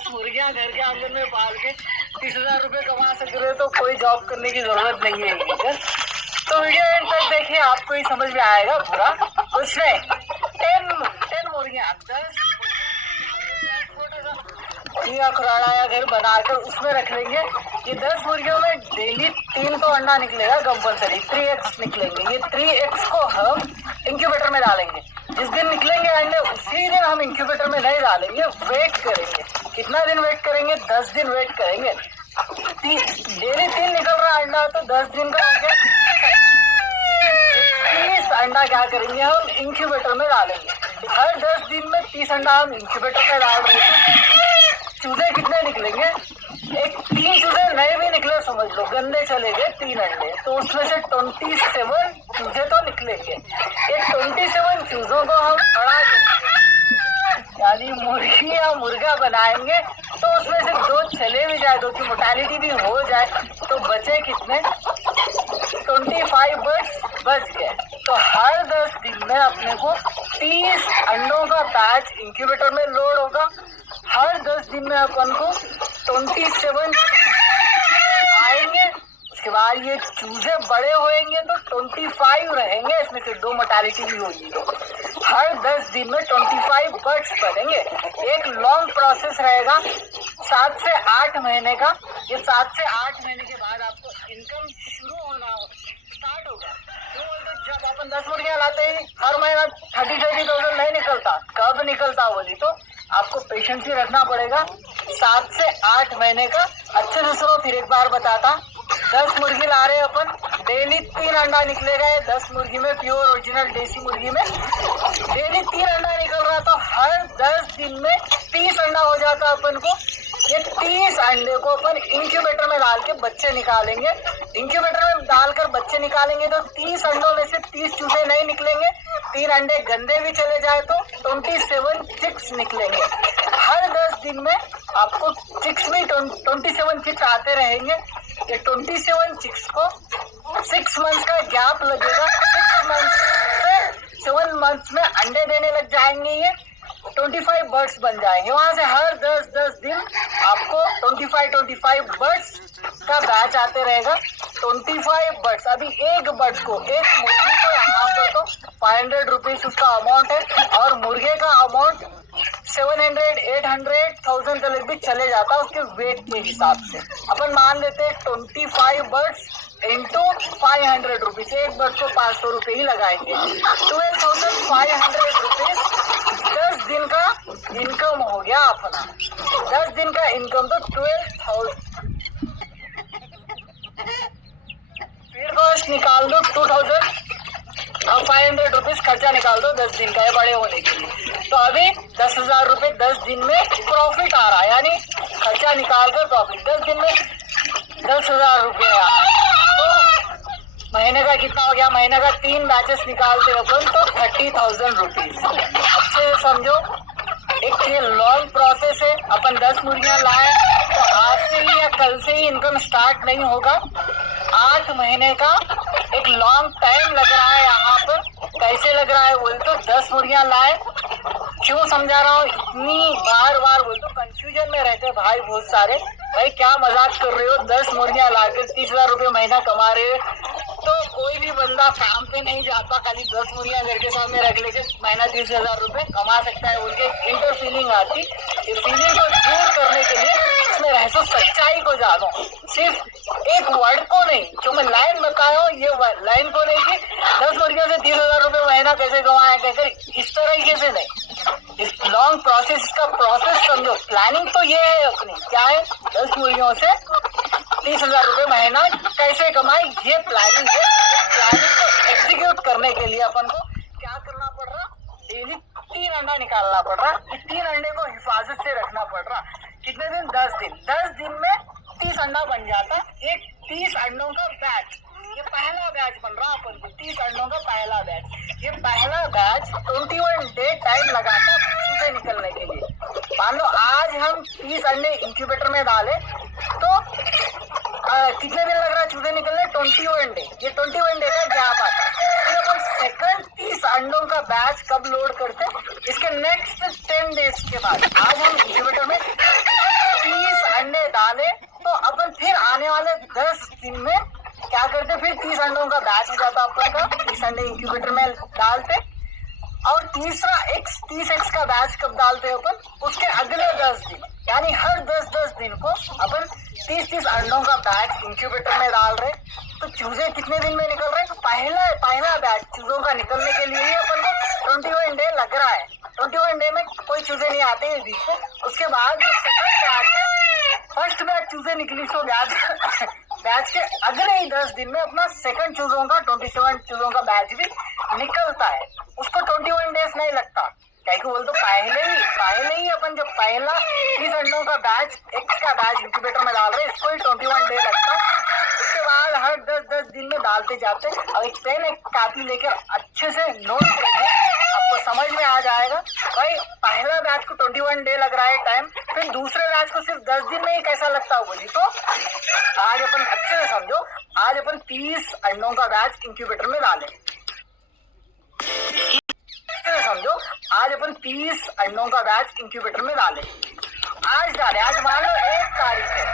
10 मुर्गियां घर के आंगन में पाल के 30,000 रुपए कमा सक रहे हो तो कोई जॉब करने की जरूरत नहीं है। तो वीडियो एंड तक देखिए, आपको ही समझ में आएगा पूरा। उसमें 10 मुर्गियां 10 खुराड़ा या घर बनाकर उसमें रख लेंगे। ये 10 मुर्गियों में डेली 3 तो अंडा निकलेगा कंपल्सरी, 3x निकलेंगे। ये 3x को हम इंक्यूबेटर में डालेंगे। जिस दिन निकलेंगे अंडे उसी दिन हम इंक्यूबेटर में नहीं डालेंगे, वेट करेंगे। कितना दिन वेट करेंगे? 10 दिन वेट करेंगे। डेली 3 निकल रहा अंडा तो 10 दिन का हो गया 30 अंडा। क्या करेंगे? हम इंक्यूबेटर में डालेंगे। हर 10 दिन में 30 अंडा हम इंक्यूबेटर में डाल देंगे। चूजे कितने निकलेंगे? 3 चूजे नए भी निकले समझ लो, गंदे चले गए 3 अंडे, तो उसमें से 27 चूजे तो निकलेंगे। ये 27 चूजों को हम बड़ा यानी मुर्गी या मुर्गा बनाएंगे तो उसमें से 2 चले भी जाए, 2 की मोर्टेलिटी भी हो जाए तो बचे कितने? 25 बर्ड्स बच गए। तो हर 10 दिन में अपने को 30 अंडों का बैच इंक्यूबेटर में लोड होगा। हर 10 दिन में अपन को 27 आएंगे। उसके बाद ये चूजे बड़े होएंगे तो 25 रहेंगे, इसमें से 2 मोर्टेलिटी भी होगी। तो हर 10 दिन में 25 बर्ड्स बनेंगे। एक लॉन्ग प्रोसेस रहेगा 7 से 8 महीने का। ये 7 से 8 महीने के बाद आपको इनकम शुरू होना स्टार्ट होगा। क्यों बोलते? जब अपन 10 मुर्गियां लाते हैं हर महीना 30,000 नहीं निकलता। कब निकलता बोली तो आपको पेशेंस ही रखना पड़ेगा। 7 से 8 महीने का। अच्छे से सुनो, फिर एक बार बताता। 10 मुर्गी ला रहे अपन, डेली 3 अंडा निकलेगा। 10 मुर्गी में प्योर ओरिजिनल देसी मुर्गी में डेली 3 अंडा निकल रहा तो हर 10 दिन में 30 अंडा हो जाता अपन को। ये 30 अंडे को अपन इंक्यूबेटर में डाल के बच्चे निकालेंगे। इंक्यूबेटर में डालकर बच्चे निकालेंगे तो 30 अंडों में से 30 चूजे नहीं निकलेंगे। 3 अंडे गंदे भी चले जाए तो 27 चिक्स निकलेंगे। हर 10 दिन में आपको चिक्स भी 27 चिक्स आते रहेंगे। ये 27 चिक्स को 6 मंथ्स का गैप लगेगा। 6 मंथ्स से 7 मंथ्स में अंडे देने लग जाएंगे। ये 25 बर्ड्स बन जाएंगे। वहां से हर 10 दिन आपको 25 बर्ड्स का बैच आते रहेगा। 25 बर्ड्स। अभी एक बर्ड को, एक मुर्गी को यहाँ पर तो 500 रुपीज उसका अमाउंट है और मुर्गे का अमाउंट 700, 800, 1000 तक भी चले जाता है उसके वेट के हिसाब से। अपन मान लेते हैं 25 बर्ड्स इंटू 500 रुपीज। एक बर्ड को 500 रुपये ही लगाएंगे। 12,500 रुपीज 10 दिन का इनकम हो गया अपना। 10 दिन का इनकम तो 12,000। फीड कॉस्ट निकाल दो 2,500 रुपीज खर्चा निकाल दो 10 दिन का है बड़े होने के लिए। तो अभी 10,000 रुपये 10 दिन में प्रॉफिट आ रहा है, यानी खर्चा निकाल कर प्रॉफिट 10 दिन में 10,000 रुपये आ रहा है। तो महीने का कितना हो गया? महीने का 3 बैचेस निकालते अपन तो 30,000 रुपीज। अच्छे से समझो, एक ये लॉन्ग प्रोसेस है। अपन 10 मुर्गियां लाए तो आज से ही या कल से ही इनकम स्टार्ट नहीं होगा। 8 महीने का एक लॉन्ग टाइम लग रहा है यहाँ पर। कैसे लग रहा है बोल तो 10 मुर्गियां लाए। क्यों समझा रहा हूँ? इतनी बार बोल तो कंफ्यूजन में रहते भाई बहुत सारे। भाई क्या मजाक कर रहे हो? 10 मुर्गियां लाकर 30,000 रुपये महीना कमा रहे हो तो कोई भी बंदा काम पे नहीं जाता, खाली 10 मुर्गियां घर के सामने रख लेके महीना 30,000 रुपये कमा सकता है बोल के इंटर फीलिंग आती। ये फीलिंग को दूर करने के लिए इसमें रह सो सच्चाई को जानो। सिर्फ एक वर्ड को नहीं, जो मैं लाइन बताया हूँ ये लाइन को नहीं कि 10 मुर्गियों से 30,000 रुपये महीना कैसे कमाया, कहकर इस तरीके से नहीं। इस लॉन्ग प्रोसेस का प्रोसेस समझो। प्लानिंग तो ये है अपनी, क्या है? 10 मुर्गियों से 30,000 रुपये महीना कैसे कमाए, ये प्लानिंग है। प्लानिंग को एग्जीक्यूट करने के लिए अपन को क्या करना पड़ रहा? डेली 3 अंडा निकालना पड़ रहा। इस 3 अंडे को हिफाजत से रखना पड़ रहा। कितने दिन? 10 दिन। 10 दिन में 30 अंडा बन जाता। एक 30 अंडों का बैच, ये पहला बैच बन रहा अपन को। 30 अंडों का पहला बैच। ये पहला बैच 21 डे टाइम लगाता चूजे निकलने के लिए। मान लो आज हम 30 अंडे इंक्यूबेटर में डाले तो कितने दिन लग रहा है चूजे निकलने? 21 डे। ये 21 डे का गैप आता है। फिर अपन सेकंड 30 अंडों का बैच कब लोड करते? इसके नेक्स्ट 10 डेज के बाद। आज हम इंक्यूबेटर में डाले तो अपन फिर आने वाले 10 दिन में क्या करते, फिर 30 अंडों का बैच हो जाता अपन का, 30 अंडे इंक्यूबेटर में डालते। और तीसरा 30x का बैच कब डालते हैं अपन, उसके अगले 10 दिन, यानी हर 10-10 दिन को अपन 30-30 अंडों का बैच इंक्यूबेटर में डाल रहे। तो चूजे कितने दिन में निकल रहे हैं, पहला बैच चूजों का निकलने के लिए ही अपन को 21 डे लग रहा है। 21 डे में कोई चूजे नहीं आते हैं बीच में। उसके बाद जो सेकंड बैच है, फर्स्ट बैच चूजे निकली सो बैच के अगले ही 10 दिन में अपना सेकंड चूजों का 27 चूजों का बैच भी निकलता है। उसको 21 डेज नहीं लगता, क्या बोल तो पहले ही अपन जब पहला 30 अंडों का बैच एक्स का बैच इंक्यूबेटर में डाल रहे, इसको ही 21 डे लगता। उसके बाद हर 10-10 दिन में डालते जाते। और एक पेन एक कापी लेकर अच्छे से नोट करेंगे, आपको समझ में आ जाएगा भाई पहला बैच को 21 डे लग रहा है टाइम, फिर दूसरे बैच को सिर्फ 10 दिन में ही कैसा लगता है बोली। तो आज अपन अच्छे से समझो, आज अपन 30 अंडों का बैच इंक्यूबेटर में डालें। समझो, आज अपन 30 अंडों का बैच इंक्यूबेटर में डालें। आज डाले, आज मान लो 1 तारीख है,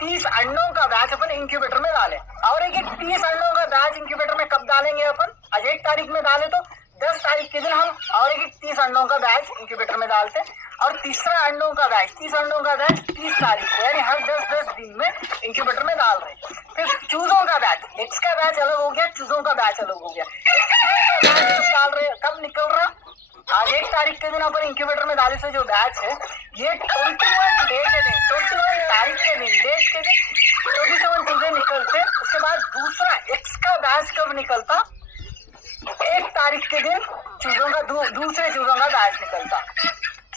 30 अंडों का बैच अपन इंक्यूबेटर में डालें। और एक 30 अंडों का बैच इंक्यूबेटर में कब डालेंगे अपन, आज 1 तारीख में डाले तो 10 तारीख के दिन हम और एक 30 अंडों का बैच इंक्यूबेटर में डालते। और तीसरा अंडों का बैच 30 अंडों का बैच 30 तारीख को, यानी हर 10-10 दिन में इंक्यूबेटर में डाल रहे। फिर चूजों का बैच, एक्स का बैच अलग हो गया, चूजों का बैच अलग हो गया। बैच डाल रहे, कब निकल रहा, आज 1 तारीख के दिन अपन इंक्यूबेटर में डाले से जो बैच है ये 21 डे के दिन, 21 तारीख के दिन, डेट के दिन 27 चूजे निकलते। उसके बाद दूसरा एक्स का बैच कब निकलता, 1 तारीख के दिन चूजों का दूसरे चूजों का बैच निकलता।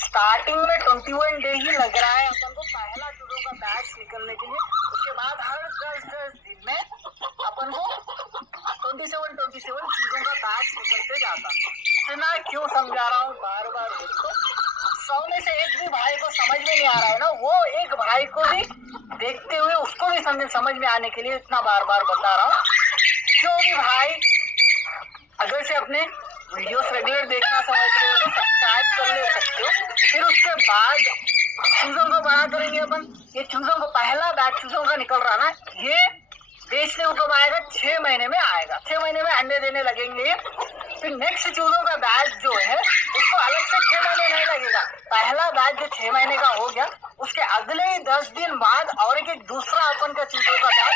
स्टार्टिंग में 21 डे ही लग रहा है अपन को पहला चूजों का बैच निकलने के लिए। उसके बाद हर 10-10 दिन में अपन को 27 चूजों का बैच निकलते जाता। तो मैं क्यों समझा रहा हूँ बार बार, तो 100 में से एक भी भाई को समझ में नहीं आ रहा है ना, वो एक भाई को भी देखते हुए उसको भी समझ में आने के लिए इतना बार बार बता रहा हूँ। जो भी भाई अगर से अपने वीडियोस रेगुलर देखना समझ रहे हो तो सब्सक्राइब कर ले सकते हो। फिर उसके बाद चूजों को बड़ा करेंगे अपन। ये चूजों को पहला बैच चूजों का निकल रहा ना, ये बेचने को कब आएगा, 6 महीने में आएगा। 6 महीने में अंडे देने लगेंगे। फिर नेक्स्ट चूजों का बैच जो है उसको अलग से 6 महीने नहीं लगेगा। पहला बैच जो 6 महीने का हो गया, उसके अगले ही 10 दिन बाद और एक दूसरा अपन का चूजों का बैच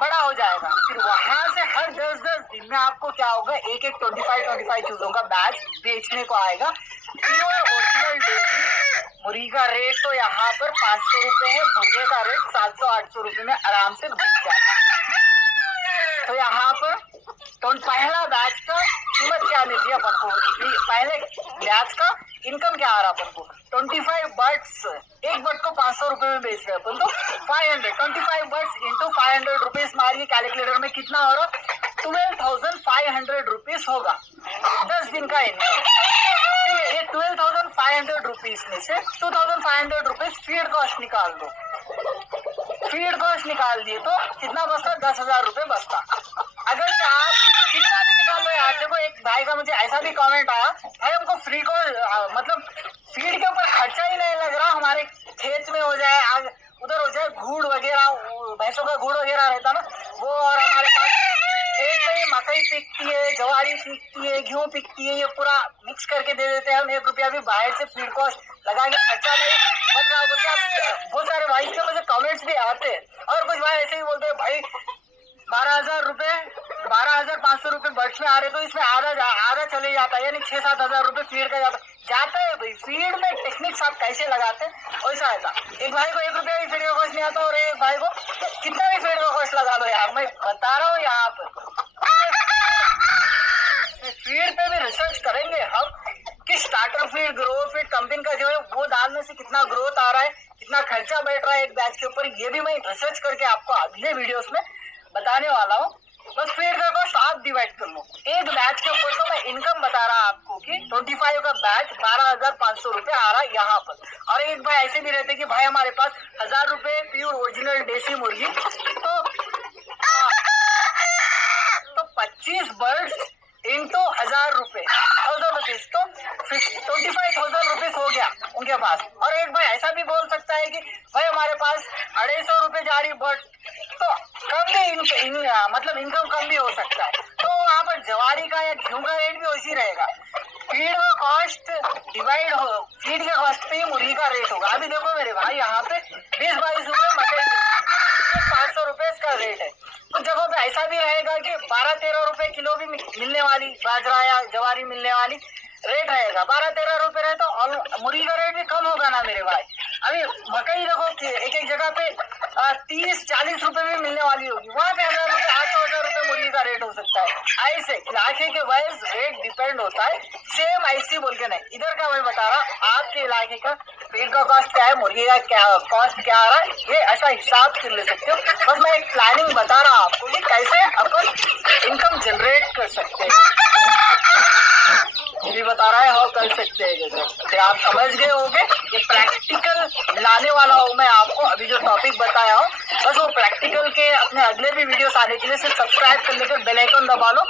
बड़ा हो जाएगा। फिर वहां से हर 10-10 दिन में आपको क्या होगा, एक 25 चूजों का बैच बेचने को आएगा। प्योर ओरिजिनल देसी मुर्गी का रेट तो यहाँ पर 500 रुपए है, मुर्गे का रेट 700-800 रुपए में आराम से बिक जाता है। तो यहाँ पर तो पहला बैच का कीमत क्या मिलती है अपन को, पहले बैच का इनकम क्या आ रहा है अपन को, 25 बर्ड्स, एक बर्ड को 500 रुपए में बेच रहे हैं अपन तो 500, 25 बर्ड्स इंटू 500 रुपीज मारिए कैलकुलेटर में कितना हो रहा, 12,500 रुपीज होगा 10 दिन का इनकम। ये 12,500 रुपीज में से 2,500 रुपीज फीड कॉस्ट निकाल दो। फीड कॉस्ट निकाल दिए तो कितना बचता, 10,000 रुपए बचता। अगर आप कितना भी निकाल लो यार, देखो एक भाई का मुझे ऐसा भी कमेंट आया, भाई हमको फ्री को मतलब फीड के ऊपर खर्चा ही नहीं लग रहा, हमारे खेत में हो जाए, आग उधर हो जाए, घूड़ वगैरह, भैंसों का घूड़ वगैरह रहता ना वो, और हमारे पास खेत में मकई पिकती है, ज्वारी पिकती है, गेहूं पिकती है, ये पूरा मिक्स करके दे देते हैं हम। 1 रुपया भी बाहर से फीड कॉस्ट लगा के खर्चा नहीं बन रहा बोलते। बहुत सारे भाई के मुझे कमेंट्स भी आते हैं, और कुछ भाई ऐसे ही बोलते हैं भाई 12,500 रुपए बर्ड्स में आ रहे तो इसमें आधा चले जाता है, यानी 6-7 हजार रुपए फीड का जाता है। भाई फीड में टेक्निक्स आप कैसे लगाते हैं वैसा आता। एक भाई को 1 रुपया भी फीड का कॉस्ट नहीं आता, और एक भाई को कितना भी फीड का कॉस्ट लगा दो यार, मैं बता रहा हूँ यहाँ पर फीड पे भी रिसर्च करेंगे हम कि starter feed, grow feed, company का जो है वो डालने से कितना ग्रोथ आ रहा है, कितना खर्चा बैठ रहा है एक बैच के ऊपर, ये भी मैं रिसर्च करके आपको अगले वीडियोस में बताने वाला हूँ। बस फीड का कॉस्ट आप डिवाइड कर लो, एक बैच के ऊपर तो मैं इनकम बता रहा आपको कि 25 का बैच 12,500 रुपए आ रहा है यहाँ पर। और एक भाई ऐसे भी रहते कि भाई हमारे पास 1,000 रुपए प्योर ओरिजिनल देसी मुर्गी, तो 25 बर्ड्स इंटू 1,000 रुपए, 1,000 रुपीज, तो 25,000 रुपीज हो गया उनके पास। और एक भाई ऐसा भी बोल सकता है कि भाई हमारे पास 250 रुपए जा रही, बट तो कम भी मतलब इनकम कम भी हो सकता है। तो वहाँ पर जवारी का या गेहूं का रेट भी वैसी रहेगा। फीड का कॉस्ट डिवाइड हो, फीड के कॉस्ट पे ही मुर्गी का रेट होगा। अभी देखो मेरे भाई यहाँ पे 20-22 रुपए मटन 500 रुपए इसका रेट है। कुछ जगहों पे ऐसा भी रहेगा कि 12-13 रुपए किलो भी मिलने वाली बाजरा या जवारी मिलने वाली रेट रहेगा। 12-13 रुपए रहे तो मुर्गी का रेट भी कम होगा ना मेरे भाई। अभी मकई देखो एक एक जगह पे 30-40 रुपए भी मिलने वाली होगी, वहाँ पे 1000 रुपए 800-1000 रुपए मुर्गी का रेट हो सकता है। ऐसे इलाके के वाइज रेट डिपेंड होता है। सेम ऐसी बोल के नहीं, इधर का मैं बता रहा आपके इलाके का फीड का कॉस्ट क्या है, मुर्गी का क्या कॉस्ट क्या आ रहा है, ये ऐसा हिसाब कर ले सकते हो। बस मैं एक प्लानिंग बता रहा हूँ आपको कि कैसे अपन इनकम जनरेट कर सकते हैं, ये बता रहा है और कर सकते हैं। जैसे आप समझ गए होंगे, ये प्रैक्टिकल लाने वाला हूँ मैं आपको। अभी जो टॉपिक बताया हूँ बस वो प्रैक्टिकल के अपने अगले भी वीडियोस आने के लिए सिर्फ सब्सक्राइब कर लेकर बेल आइकन दबा लो।